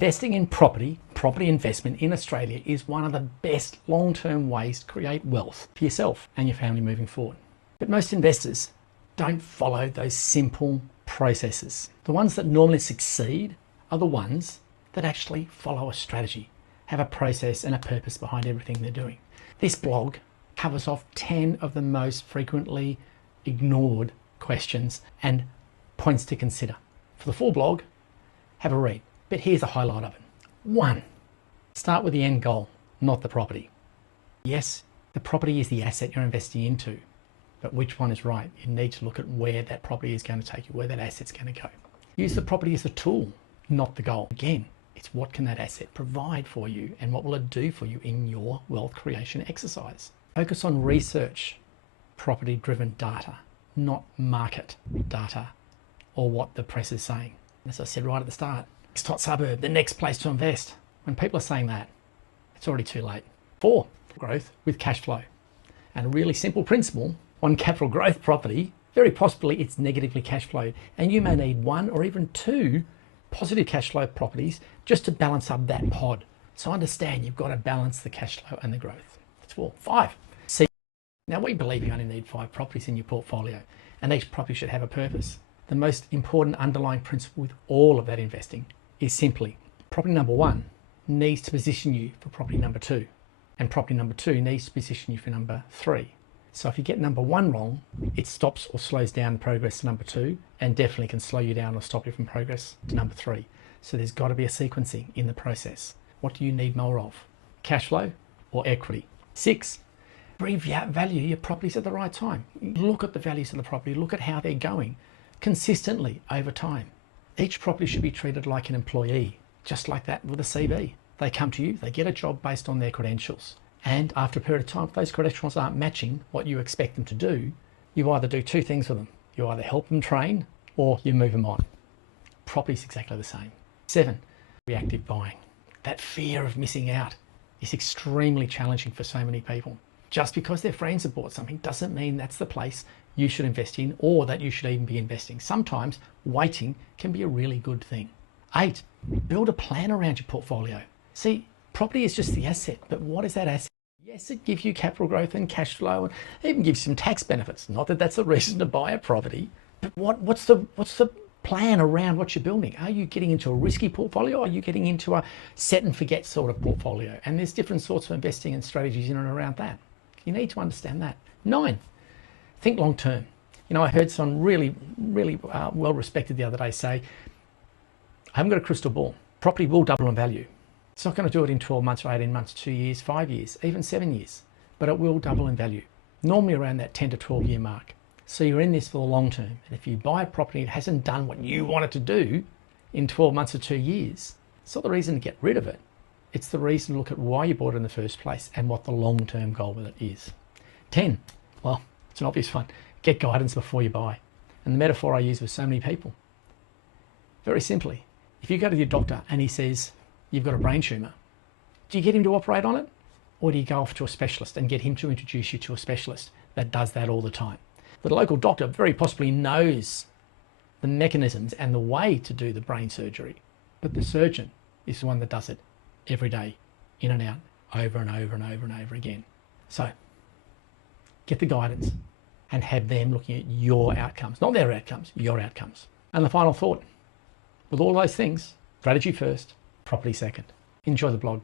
Investing in property investment in Australia is one of the best long-term ways to create wealth for yourself and your family moving forward. But most investors don't follow those simple processes. The ones that normally succeed are the ones that actually follow a strategy, have a process and a purpose behind everything they're doing. This blog covers off 10 of the most frequently ignored questions and points to consider. For the full blog, have a read. But here's a highlight of it. 1, start with the end goal, not the property. Yes, the property is the asset you're investing into, but which one is right? You need to look at where that property is going to take you, where that asset's going to go. Use the property as a tool, not the goal. Again, it's what can that asset provide for you and what will it do for you in your wealth creation exercise. Focus on research, property-driven data, not market data or what the press is saying. As I said right at the start, next hot suburb, the next place to invest. When people are saying that, it's already too late. 4, growth with cash flow. And a really simple principle, on capital growth property, very possibly it's negatively cash flowed, and you may need 1 or even 2 positive cash flow properties just to balance up that pod. So understand you've got to balance the cash flow and the growth. That's 4. 5, see. Now we believe you only need 5 properties in your portfolio, and each property should have a purpose. The most important underlying principle with all of that investing is simply property number 1 needs to position you for property number 2, and property number 2 needs to position you for number 3. So if you get number 1 wrong, it stops or slows down progress to number 2, and definitely can slow you down or stop you from progress to number 3. So there's got to be a sequencing in the process. What do you need more of? Cash flow or equity? 6, revalue your properties at the right time. Look at the values of the property, look at how they're going consistently over time. Each property should be treated like an employee, just like that with a CV. They come to you, they get a job based on their credentials. And after a period of time, if those credentials aren't matching what you expect them to do, you either do 2 things with them. You either help them train or you move them on. Property's exactly the same. 7, reactive buying. That fear of missing out is extremely challenging for so many people. Just because their friends have bought something doesn't mean that's the place you should invest in or that you should even be investing. Sometimes waiting can be a really good thing. 8, build a plan around your portfolio. See, property is just the asset, but what is that asset? Yes, it gives you capital growth and cash flow and even gives you some tax benefits. Not that that's a reason to buy a property, but what's the plan around what you're building? Are you getting into a risky portfolio or are you getting into a set and forget sort of portfolio? And there's different sorts of investing and strategies in and around that. You need to understand that. 9, think long term. You know, I heard someone really well respected the other day say, I haven't got a crystal ball. Property will double in value. It's not going to do it in 12 months or 18 months, 2 years, 5 years, even 7 years, but it will double in value, normally around that 10 to 12 year mark. So you're in this for the long term. And if you buy a property, it hasn't done what you want it to do in 12 months or 2 years, it's not the reason to get rid of it. It's the reason to look at why you bought it in the first place and what the long-term goal with it is. 10, well, it's an obvious one. Get guidance before you buy. And the metaphor I use with so many people. Very simply, if you go to your doctor and he says, you've got a brain tumour, do you get him to operate on it? Or do you go off to a specialist and get him to introduce you to a specialist that does that all the time? The local doctor very possibly knows the mechanisms and the way to do the brain surgery, but the surgeon is the one that does it every day, in and out, over and over and over and over again. So get the guidance and have them looking at your outcomes, not their outcomes, your outcomes. And the final thought, with all those things, strategy first, property second. Enjoy the blog.